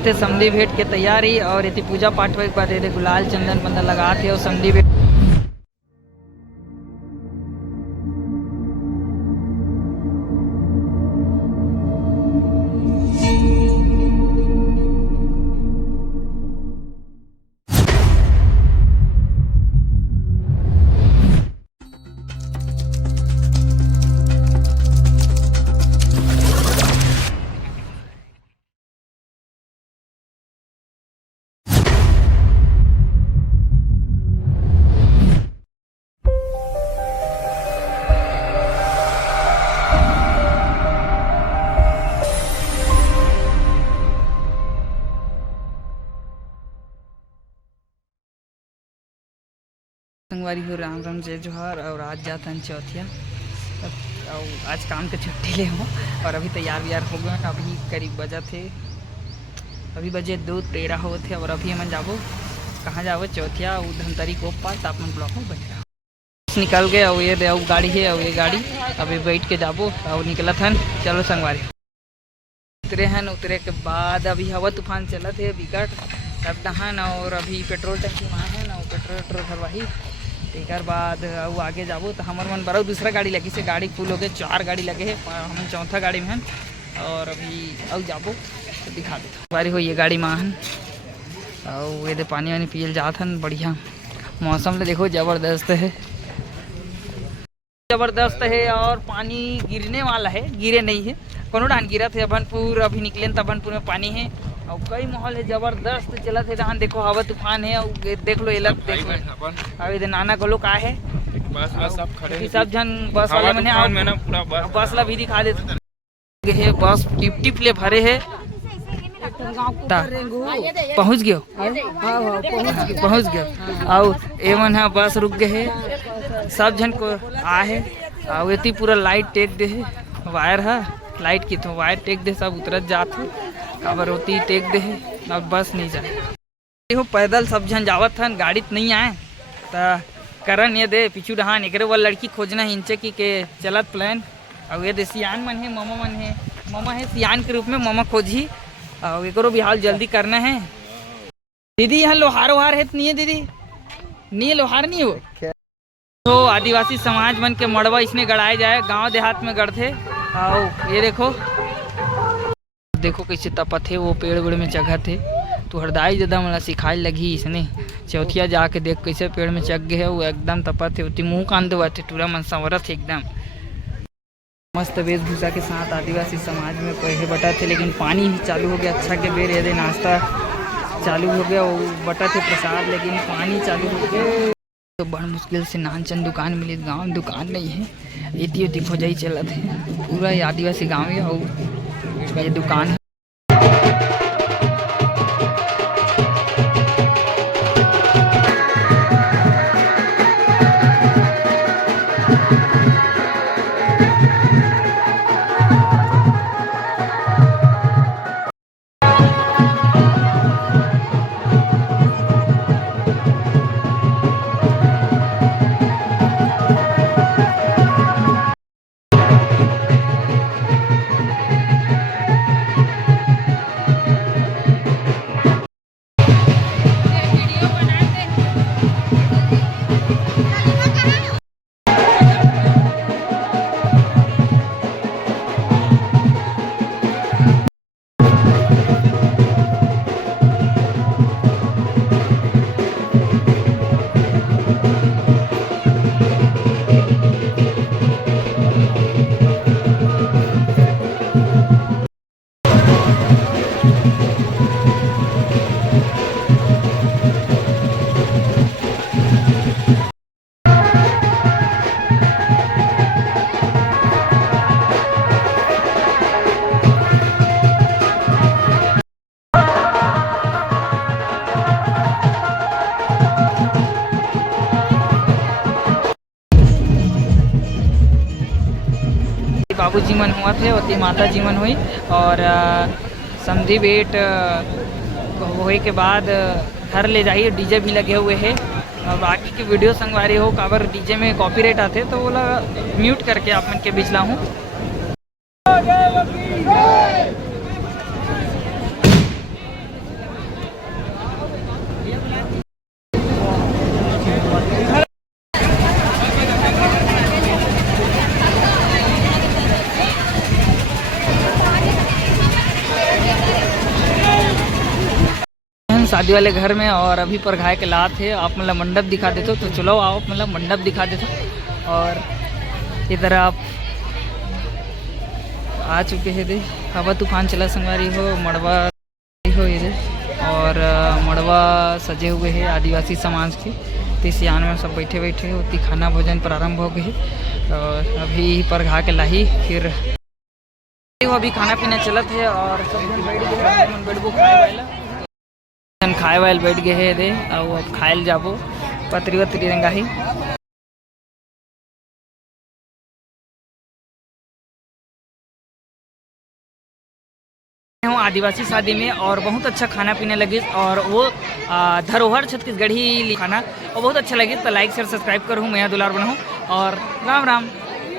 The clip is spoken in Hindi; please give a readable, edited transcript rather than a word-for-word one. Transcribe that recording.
थे समधी भेंट के तैयारी और ये पूजा पाठ के बाद ये गुलाल चंदन बंदा लगा थे और समधी भेंट संगवारी हो राम राम जय जोहार। और आज जाता है चौथिया और आज काम के छुट्टी ले हो और अभी तैयार व्यार हो गए। अभी करीब बजा थे, अभी बजे 2:13 हो थे और अभी हम जाबो कहाँ जाबो चौथिया धमतरी को पास आप ब्लॉक में बैठा निकल गए। और ये गाड़ी है और ये गाड़ी अभी बैठ के जाबो और निकला था। चलो संगवारी उतरे हैं। उतरे के बाद अभी हवा तूफान चला थे बिकट सब दहन और अभी पेट्रोल टंकी वहाँ है ना पेट्रोल भरवाही। एक बाद वो आगे जाबो तो हमारे मन बड़ा दूसरा गाड़ी लगी से गाड़ी फुल हो गए 4 गाड़ी लगे है हम चौथा गाड़ी में हैं और अभी अब जाबो तो दिखा देता बारी हो ये गाड़ी माहन और ये पानी वानी पियल जात हन। बढ़िया मौसम ले देखो ज़बरदस्त है, ज़बरदस्त है और पानी गिरने वाला है, गिरे नहीं है कोनो डान गिरा थे अभनपुर अभी निकले अभनपुर में पानी है और कई माहौल है ज़बरदस्त चला थे डान। देखो हवा तूफान है और देख लो ये लग देख लो अब इधर नाना को लोग का है बस सब खड़े सब जन बस वाले मैंने पूरा बस ला भी दिखा देते है। बस टिप टिप ले भरे है पहुँच गयो पहुँच गयो और एवन है बस रुक गए है सब जन को आ है और इतनी पूरा लाइट टेक दे है वायर है लाइट की तो वायर टेक दे सब उतरत जाते काबर होती टेक दे है अब बस नहीं जाए। देखो पैदल सब जन जावत हन गाड़ी तो नहीं आए तो करन ये दे पिछू डहान एक वो लड़की खोजना हिंचे की के चलत प्लान और ये दे सियान मन है मामा है सियान के रूप में मामा खोजी और एक भी हाल जल्दी करना है। दीदी यहाँ लोहार वहार है नहीं है दीदी नहीं है लोहार नहीं हो तो आदिवासी समाज मन के मड़वा इसने गड़ाए जाए गांव देहात में गढ़ते। और ये देखो देखो कैसे तपत है वो पेड़ वेड़ में जगह थे तो हरदाई ज़्यादा मला सिखाई लगी इसने चौथिया जाके देख कैसे पेड़ में चग गए है वो एकदम तपत है उतनी मुँह कान हुआ थे पूरा मन संवरत है एकदम मस्त वेशभूषा के साथ आदिवासी समाज में पहले बटा थे लेकिन पानी ही चालू हो गया। अच्छा के बेर यदि नाश्ता चालू हो गया वो बटा थे प्रसाद लेकिन पानी चालू हो गया तो बड़ मुश्किल से नानचन दुकान मिली गांव दुकान नहीं है इतनी उतनी खोजाई चलत है पूरा आदिवासी गाँव है और ये दुकान है। बाबूजी मन हुआ थे और माता जी मन हुई और समधी भेंट होए के बाद घर ले जाइए डीजे भी लगे हुए हैं और बाकी की वीडियो संगवारी हो काबर डीजे में कॉपीराइट आते तो बोला म्यूट करके आप मन के बिचला हूँ। आदि वाले घर में और अभी पर घाय के लात है। आप मतलब मंडप दिखा देते हो तो चलो आओ मतलब मंडप दिखा देते हो। और इधर आप आ चुके हैं दे हवा तूफान चला संगवारी हो मड़वा हो इधर और मड़वा सजे हुए हैं आदिवासी समाज के। तो सियान में सब बैठे बैठे होती खाना भोजन प्रारंभ हो गए और अभी पर घा के लाही फिर अभी खाना पीना चलत है और सब जन बैठ गए बैठबो खाए वाले बैठ गए है दे और अब खाए जाबो पतरी वतरी रंगाही। हूँ आदिवासी शादी में और बहुत अच्छा खाना पीने लगे और वो धरोहर छत्तीसगढ़ी खाना और बहुत अच्छा लगे। तो लाइक शेयर सब्सक्राइब करूँ मैं दुलार बनाऊँ और राम राम।